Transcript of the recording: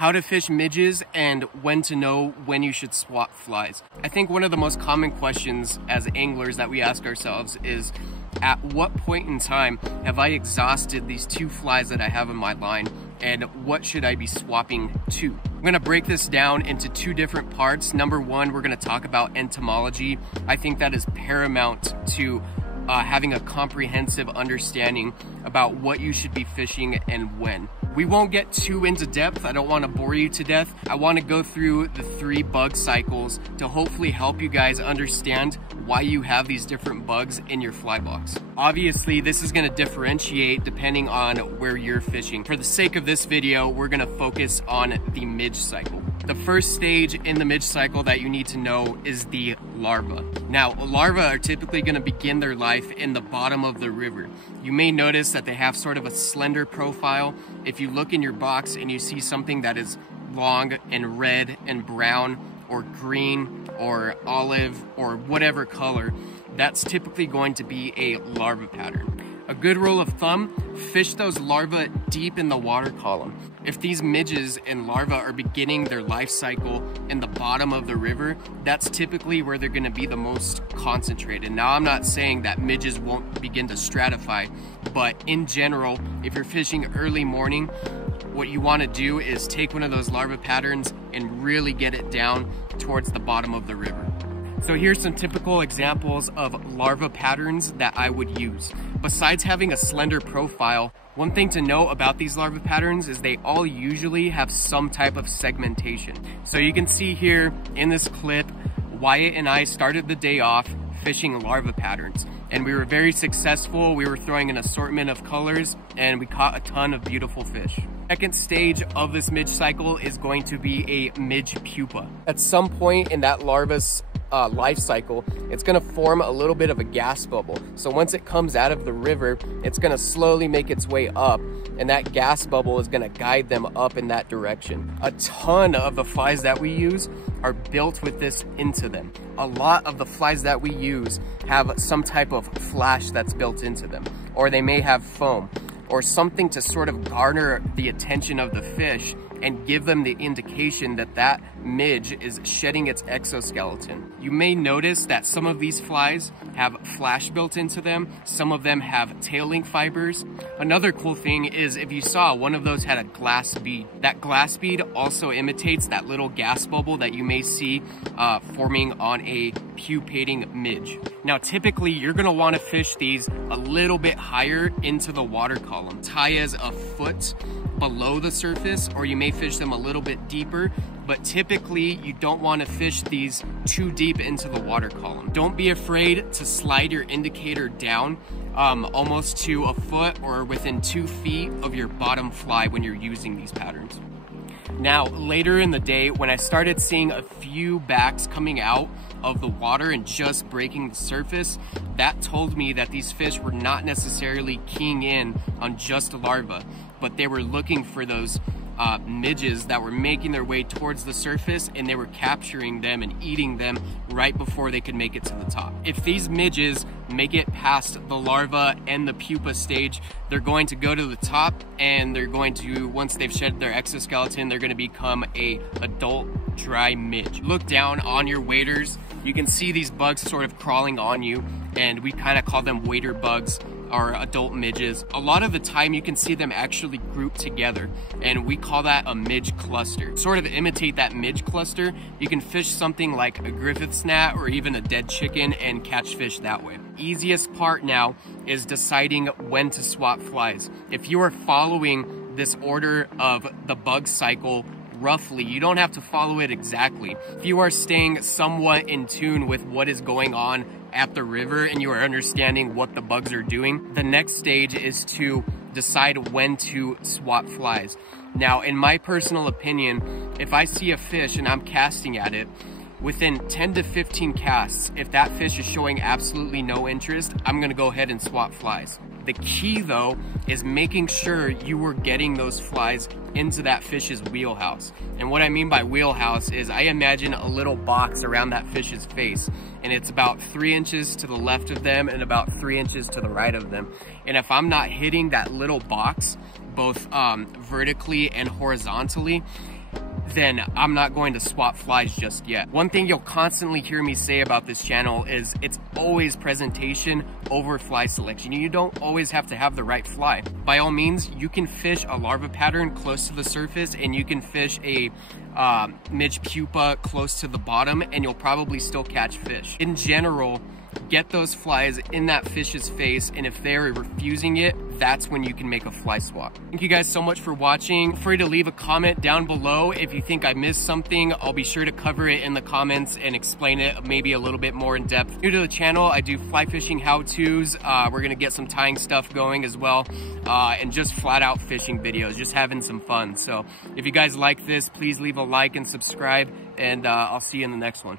how to fish midges and when to know when you should swap flies. I think one of the most common questions as anglers that we ask ourselves is, at what point in time have I exhausted these 2 flies that I have in my line, and what should I be swapping to? I'm gonna break this down into 2 different parts. Number 1, we're gonna talk about entomology. I think that is paramount to having a comprehensive understanding about what you should be fishing and when. We won't get too into depth. I don't want to bore you to death. I want to go through the 3 bug cycles to hopefully help you guys understand why you have these different bugs in your fly box. Obviously, this is going to differentiate depending on where you're fishing. For the sake of this video, we're going to focus on the midge cycle. The first stage in the midge cycle that you need to know is the larva. Now, larvae are typically going to begin their life in the bottom of the river. You may notice that they have sort of a slender profile. If you look in your box and you see something that is long and red and brown or green or olive or whatever color, that's typically going to be a larva pattern. A good rule of thumb, fish those larvae deep in the water column. If these midges and larvae are beginning their life cycle in the bottom of the river, that's typically where they're gonna be the most concentrated. Now, I'm not saying that midges won't begin to stratify, but in general, if you're fishing early morning, what you wanna do is take one of those larva patterns and really get it down towards the bottom of the river. So here's some typical examples of larva patterns that I would use. Besides having a slender profile, one thing to know about these larva patterns is they all usually have some type of segmentation. So you can see here in this clip, Wyatt and I started the day off fishing larva patterns, and we were very successful. We were throwing an assortment of colors and we caught a ton of beautiful fish. Second stage of this midge cycle is going to be a midge pupa. At some point in that larva's life cycle, it's going to form a little bit of a gas bubble. So once it comes out of the river, it's going to slowly make its way up, and that gas bubble is going to guide them up in that direction. A ton of the flies that we use are built with this into them. A lot of the flies that we use have some type of flash that's built into them, or they may have foam or something to sort of garner the attention of the fish and give them the indication that that midge is shedding its exoskeleton. You may notice that some of these flies have flash built into them. Some of them have tail link fibers. Another cool thing is if you saw one of those had a glass bead. That glass bead also imitates that little gas bubble that you may see forming on a pupating midge. Now, typically you're gonna wanna fish these a little bit higher into the water column. Tie as a foot below the surface, or you may fish them a little bit deeper, but typically you don't want to fish these too deep into the water column. Don't be afraid to slide your indicator down almost to a foot or within 2 feet of your bottom fly when you're using these patterns. Now, later in the day, when I started seeing a few backs coming out of the water and just breaking the surface, that told me that these fish were not necessarily keying in on just a larva, but they were looking for those midges that were making their way towards the surface, and they were capturing them and eating them right before they could make it to the top. If these midges make it past the larva and the pupa stage, they're going to go to the top, and they're going to, once they've shed their exoskeleton, they're going to become a adult dry midge. Look down on your waders. You can see these bugs sort of crawling on you, and we kind of call them wader bugs, or adult midges. A lot of the time you can see them actually grouped together, and we call that a midge cluster. Sort of imitate that midge cluster, you can fish something like a Griffith's gnat or even a dead chicken and catch fish that way. Easiest part now is deciding when to swap flies. If you are following this order of the bug cycle roughly, you don't have to follow it exactly. If you are staying somewhat in tune with what is going on at the river and you are understanding what the bugs are doing, the next stage is to decide when to swap flies. Now, in my personal opinion, if I see a fish and I'm casting at it, within 10 to 15 casts, if that fish is showing absolutely no interest, I'm gonna go ahead and swap flies. The key though is making sure you are getting those flies into that fish's wheelhouse. And what I mean by wheelhouse is I imagine a little box around that fish's face, and it's about 3 inches to the left of them and about 3 inches to the right of them. And if I'm not hitting that little box, both vertically and horizontally, then I'm not going to swap flies just yet. One thing you'll constantly hear me say about this channel is it's always presentation over fly selection. You don't always have to have the right fly. By all means, you can fish a larva pattern close to the surface, and you can fish a midge pupa close to the bottom, and you'll probably still catch fish. In general, get those flies in that fish's face, and if they're refusing it, that's when you can make a fly swap. Thank you guys so much for watching. Feel free to leave a comment down below if you think I missed something. I'll be sure to cover it in the comments and explain it maybe a little bit more in depth. New to the channel, I do fly fishing how-tos. We're gonna get some tying stuff going as well, and just flat out fishing videos, just having some fun. So if you guys like this, please leave a like and subscribe, and I'll see you in the next one.